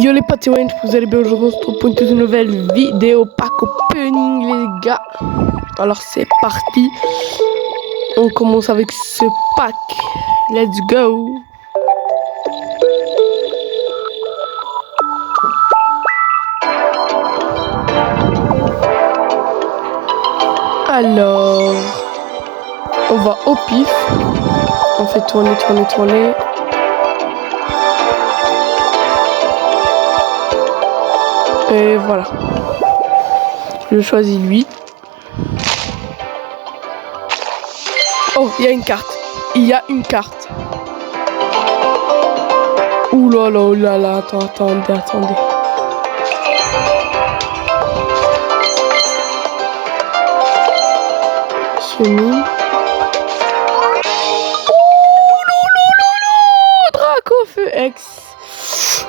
Yo les potes, c'est Wayne, vous allez bien aujourd'hui, on se retrouve pour une toute nouvelle vidéo pack opening les gars. Alors c'est parti, on commence avec ce pack, let's go. Alors, on va au pif, on fait tourner. Et voilà, je choisis lui. Oh, il y a une carte. Ouh là là, attendez. Chemin. Dracofeu X.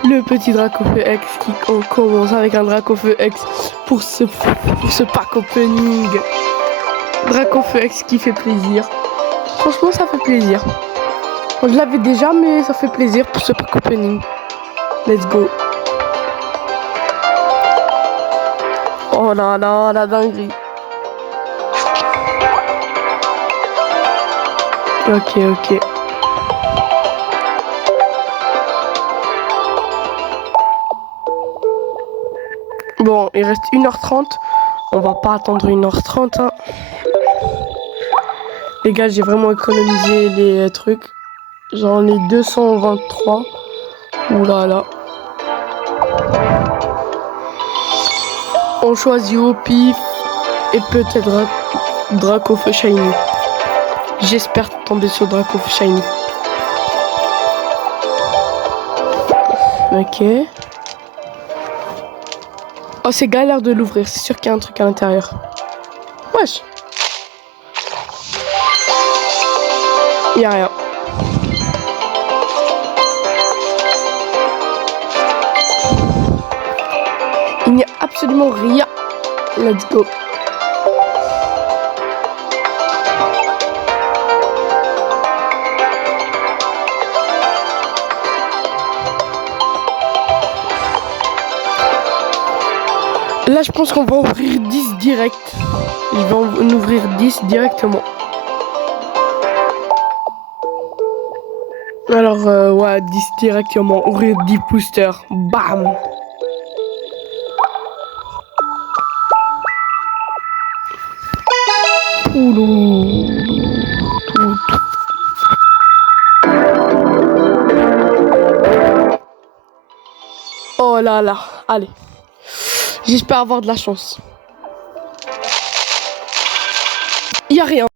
Le petit Dracofeu X qui commence avec un Dracofeu X pour ce pack opening. Dracofeu X qui fait plaisir. Franchement, ça fait plaisir. Je l'avais déjà, mais ça fait plaisir pour ce pack opening. Let's go. Oh là là, la dinguerie. Ok. Bon, il reste 1h30. On va pas attendre 1h30. Hein. Les gars, j'ai vraiment économisé les trucs. J'en ai 223. Ouh là là. On choisit au pif et peut-être Dracofeu Shiny. J'espère tomber sur Dracofeu Shiny. Ok. Oh, c'est galère de l'ouvrir. C'est sûr qu'il y a un truc à l'intérieur. Wesh. Il n'y a rien. Il n'y a absolument rien. Let's go. Là, je pense qu'on va ouvrir 10 direct. Je vais en ouvrir 10 directement. Alors, ouais, 10 directement. Ouvrir 10 boosters. Bam. Oh là là. Allez. J'espère avoir de la chance. Il n'y a rien.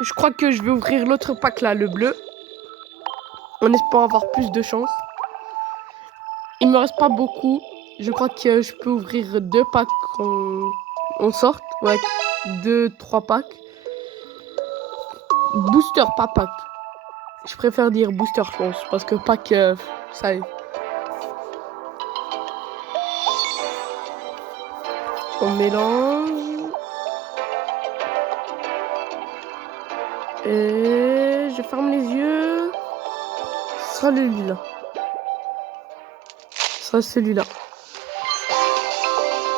Je crois que je vais ouvrir l'autre pack là, le bleu. En espérant avoir plus de chance. Il me reste pas beaucoup. Je crois que je peux ouvrir 2 packs en sorte. Ouais, 2-3 packs. Booster, pas pack. Je préfère dire booster, je pense. Parce que pack, ça y est. On mélange. Et je ferme les yeux. Ce sera le lilas. Ce sera celui-là.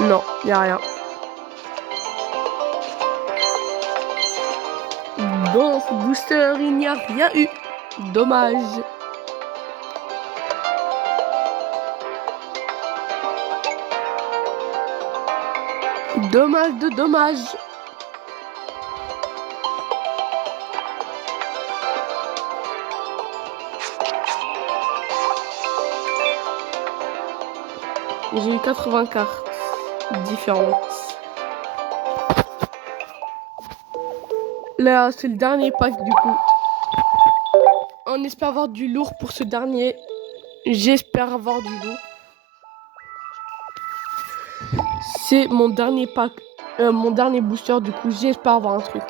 Non, il n'y a rien. Dans ce booster, il n'y a rien eu. Dommage. Dommage de dommage. J'ai eu 80 cartes différentes. Là, c'est le dernier pack du coup. On espère avoir du lourd pour ce dernier. J'espère avoir du lourd. C'est mon dernier pack, mon dernier booster du coup. J'espère avoir un truc.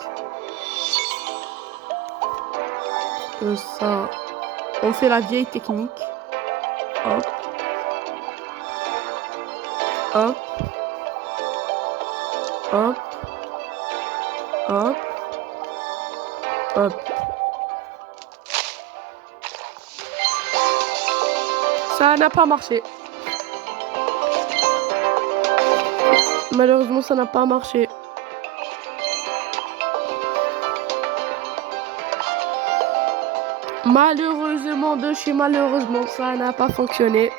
Ça, on fait la vieille technique. Hop. Hop. Hop. Hop. Hop. Ça n'a pas marché. Malheureusement, ça n'a pas marché. Malheureusement de chez malheureusement, ça n'a pas fonctionné.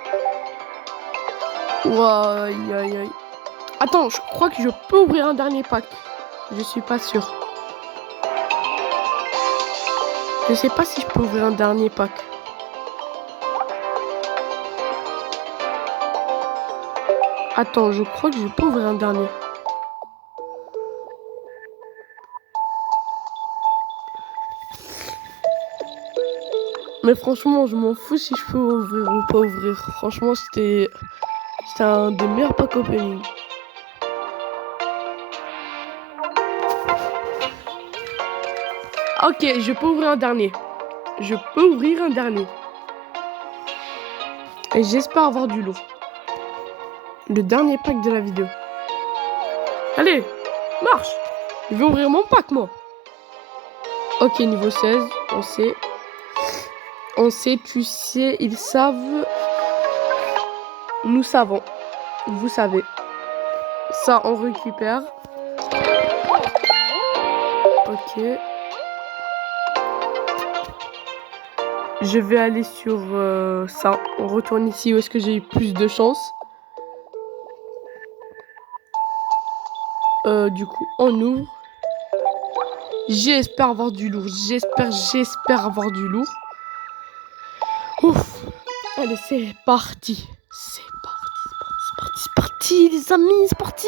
Ouah, aïe aïe aïe. Attends, je crois que je peux ouvrir un dernier pack. Je suis pas sûr. Je sais pas si je peux ouvrir un dernier pack. Attends, je crois que je peux ouvrir un dernier. Mais franchement, je m'en fous si je peux ouvrir ou pas ouvrir. Franchement, c'était un des meilleurs packs opening. Ok, je peux ouvrir un dernier. Je peux ouvrir un dernier. Et j'espère avoir du lourd. Le dernier pack de la vidéo. Allez, marche. Je vais ouvrir mon pack, moi. Ok, niveau 16, on sait. On sait, tu sais, ils savent. Nous savons. Vous savez. Ça, on récupère. Ok. Je vais aller sur ça. On retourne ici où est-ce que j'ai eu plus de chance. Du coup, on ouvre. J'espère avoir du lourd. J'espère avoir du lourd. Ouf. Allez, c'est parti. C'est parti, les amis, c'est parti.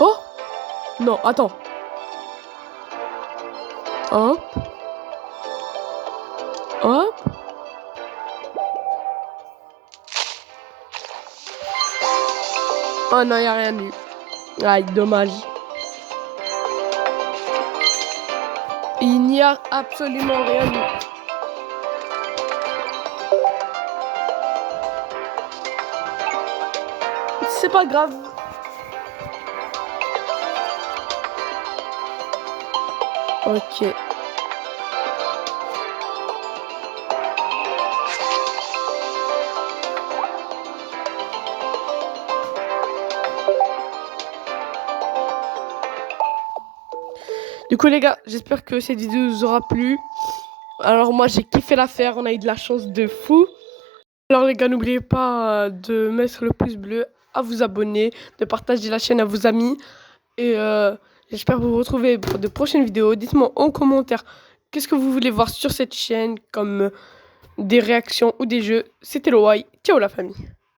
Oh non, attends. Hop. Hop. Oh non, il n'y a rien eu. Aïe, dommage. Il n'y a absolument rien eu. C'est pas grave. Ok. Du coup les gars, j'espère que cette vidéo vous aura plu. Alors moi j'ai kiffé l'affaire, on a eu de la chance de fou. Alors les gars, n'oubliez pas de mettre le pouce bleu, à vous abonner, de partager la chaîne à vos amis. Et j'espère vous retrouver pour de prochaines vidéos. Dites-moi en commentaire qu'est-ce que vous voulez voir sur cette chaîne, comme des réactions ou des jeux. C'était Loai, ciao la famille.